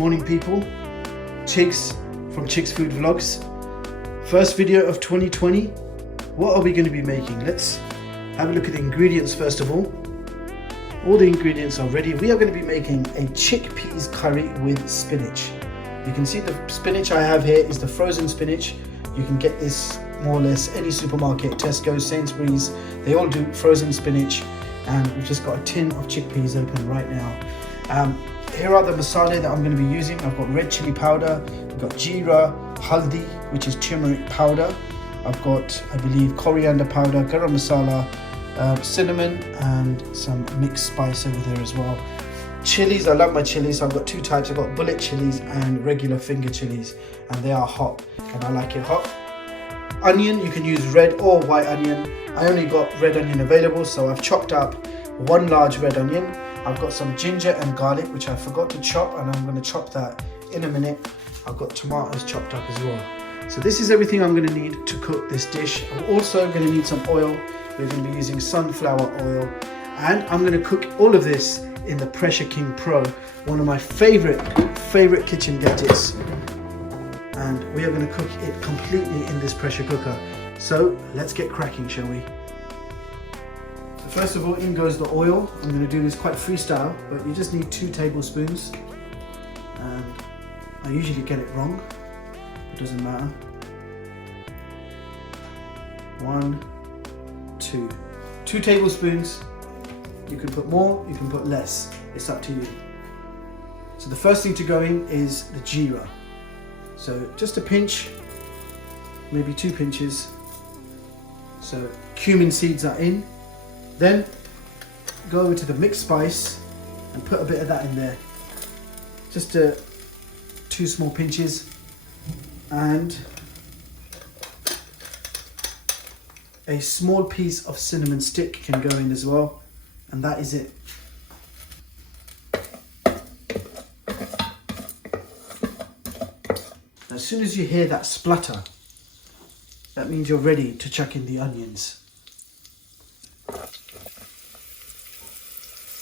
morning people, Chigs from Chigs Food Vlogs. First video of 2020. What are we going to be making? Let's have a look at the ingredients first of all. All the ingredients are ready. We are going to be making a chickpeas curry with spinach. You can see the spinach I have here is the frozen spinach. You can get this more or less any supermarket, Tesco, Sainsbury's, they all do frozen spinach. And we've just got a tin of chickpeas open right now. Here are the masala that I'm going to be using. I've got red chili powder, I've got jeera, haldi, which is turmeric powder. I've got, I believe, coriander powder, garam masala, cinnamon, and some mixed spice over there as well. Chilies, I love my chilies, so I've got two types. I've got bullet chilies and regular finger chilies, and they are hot, and I like it hot. Onion, you can use red or white onion. I only got red onion available, so I've chopped up one large red onion. I've got some ginger and garlic, which I forgot to chop, and I'm going to chop that in a minute. I've got tomatoes chopped up as well. So this is everything I'm going to need to cook this dish. I'm also going to need some oil. We're going to be using sunflower oil, and I'm going to cook all of this in the Pressure King Pro, one of my favorite kitchen gadgets. And we are going to cook it completely in this pressure cooker. So let's get cracking, shall we? So first of all, in goes the oil. I'm going to do this quite freestyle, but you just need 2 tablespoons. And I usually get it wrong. It doesn't matter. 1, 2. 2 tablespoons. You can put more, you can put less. It's up to you. So the first thing to go in is the jeera. So just a pinch, maybe 2 pinches. So cumin seeds are in. Then go over to the mixed spice and put a bit of that in there. Just 2 small pinches, and a small piece of cinnamon stick can go in as well. And that is it. As soon as you hear that splutter, that means you're ready to chuck in the onions.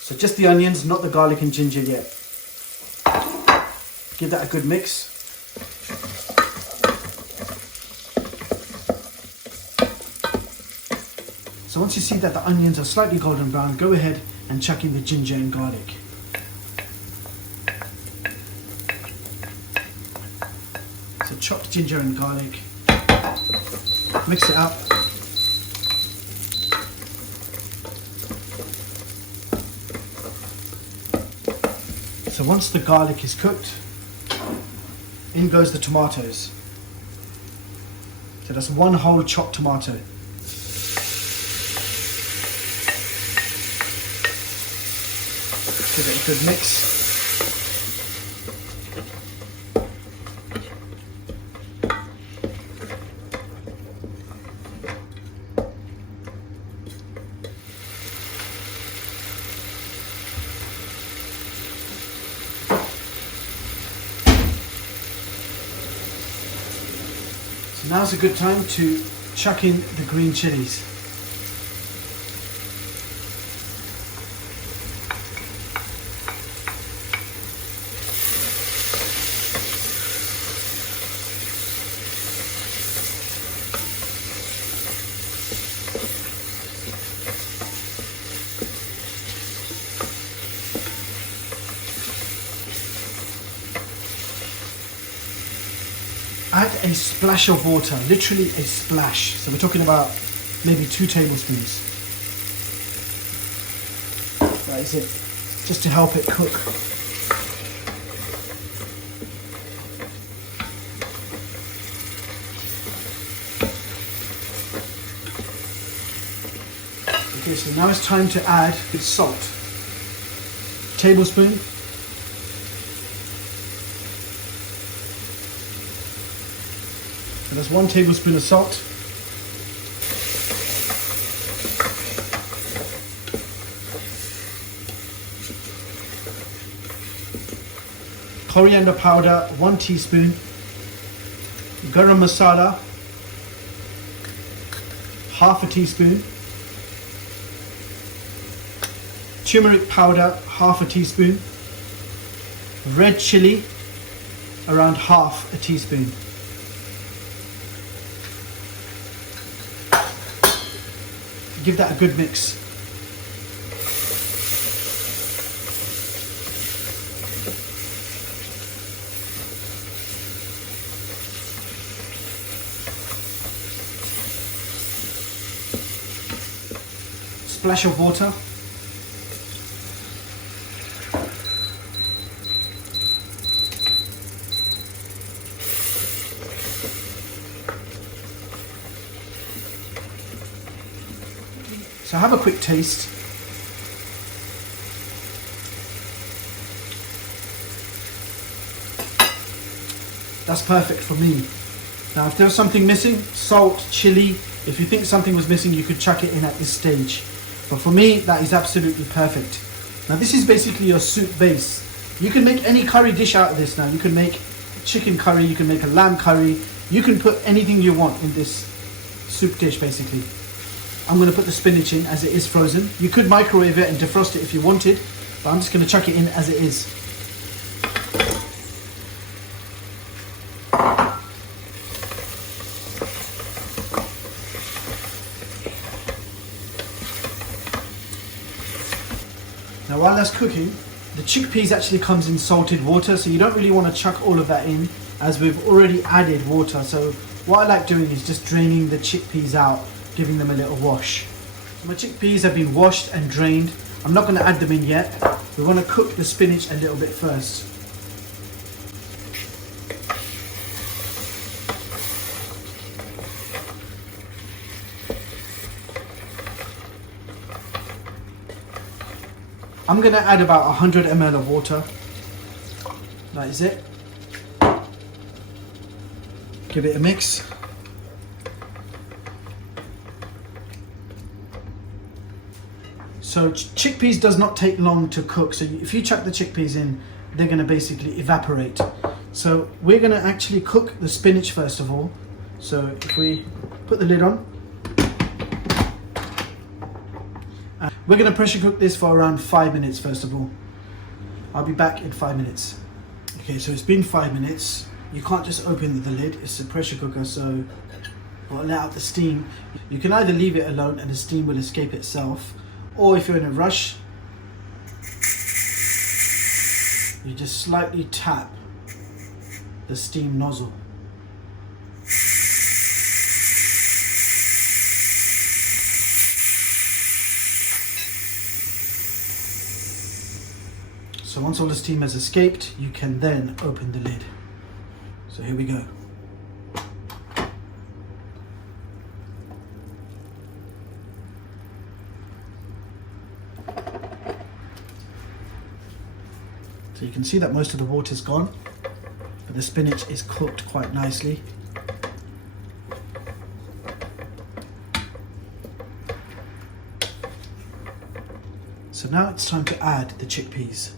So just the onions, not the garlic and ginger yet. Give that a good mix. So once you see that the onions are slightly golden brown, go ahead and chuck in the ginger and garlic. So chopped ginger and garlic, mix it up. So once the garlic is cooked, in goes the tomatoes. So that's 1 whole chopped tomato. Give it a good mix. So now's a good time to chuck in the green chilies. Add a splash of water, literally a splash. So we're talking about maybe 2 tablespoons. That is it, just to help it cook. Okay, so now it's time to add the salt. Tablespoon. So that's 1 tablespoon of salt. Coriander powder, 1 teaspoon. Garam masala, half a teaspoon. Turmeric powder, half a teaspoon. Red chili, around half a teaspoon. Give that a good mix. Splash of water. So have a quick taste. That's perfect for me. Now if there's something missing, salt, chili, if you think something was missing, you could chuck it in at this stage. But for me, that is absolutely perfect. Now this is basically your soup base. You can make any curry dish out of this now. You can make chicken curry, you can make a lamb curry. You can put anything you want in this soup dish basically. I'm going to put the spinach in as it is frozen. You could microwave it and defrost it if you wanted, but I'm just going to chuck it in as it is. Now while that's cooking, the chickpeas actually comes in salted water, so you don't really want to chuck all of that in as we've already added water. So what I like doing is just draining the chickpeas out, giving them a little wash. So my chickpeas have been washed and drained. I'm not going to add them in yet. We want to cook the spinach a little bit first. I'm going to add about 100 ml of water. That is it. Give it a mix. So chickpeas does not take long to cook. So if you chuck the chickpeas in, they're going to basically evaporate. So we're going to actually cook the spinach first of all. So if we put the lid on, we're going to pressure cook this for around 5 minutes first of all. I'll be back in 5 minutes. Okay, so it's been 5 minutes. You can't just open the lid, it's a pressure cooker, so I'll let out the steam. You can either leave it alone and the steam will escape itself, or if you're in a rush, you just slightly tap the steam nozzle. So once all the steam has escaped, you can then open the lid. So here we go. So you can see that most of the water is gone, but the spinach is cooked quite nicely. So now it's time to add the chickpeas.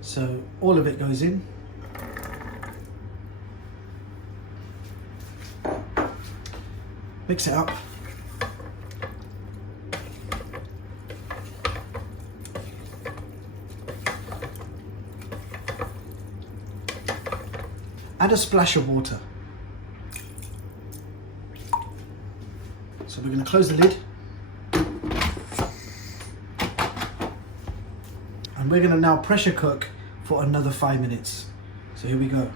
So all of it goes in. Mix it up. Add a splash of water. So we're going to close the lid. And we're going to now pressure cook for another 5 minutes. So here we go.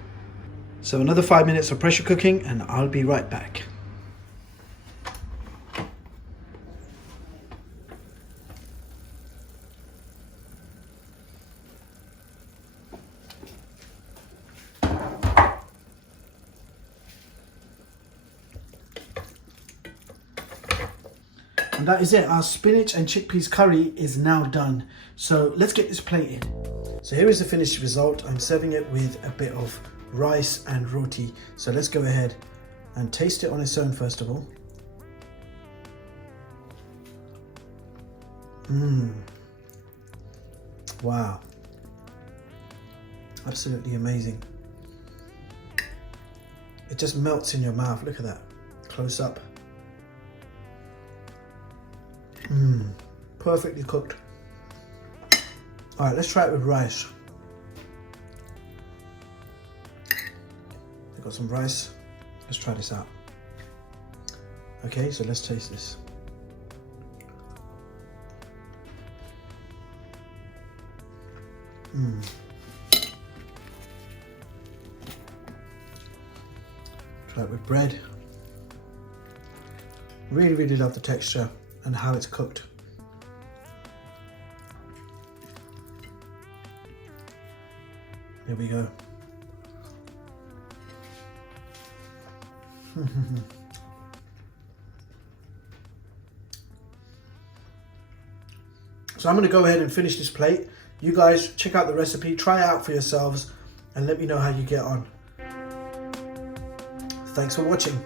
So another 5 minutes of pressure cooking and I'll be right back. And that is it. Our spinach and chickpeas curry is now done. So let's get this plated. So here is the finished result. I'm serving it with a bit of rice and roti. So let's go ahead and taste it on its own first of all. Wow. Absolutely amazing. It just melts in your mouth. Look at that. Close up. Perfectly cooked. All right, let's try it with rice. Got some rice. Let's try this out. Okay, so let's taste this. Try it with bread. Really, really love the texture and how it's cooked. Here we go. So I'm going to go ahead and finish this plate. You guys check out the recipe, try it out for yourselves, and let me know how you get on. Thanks for watching.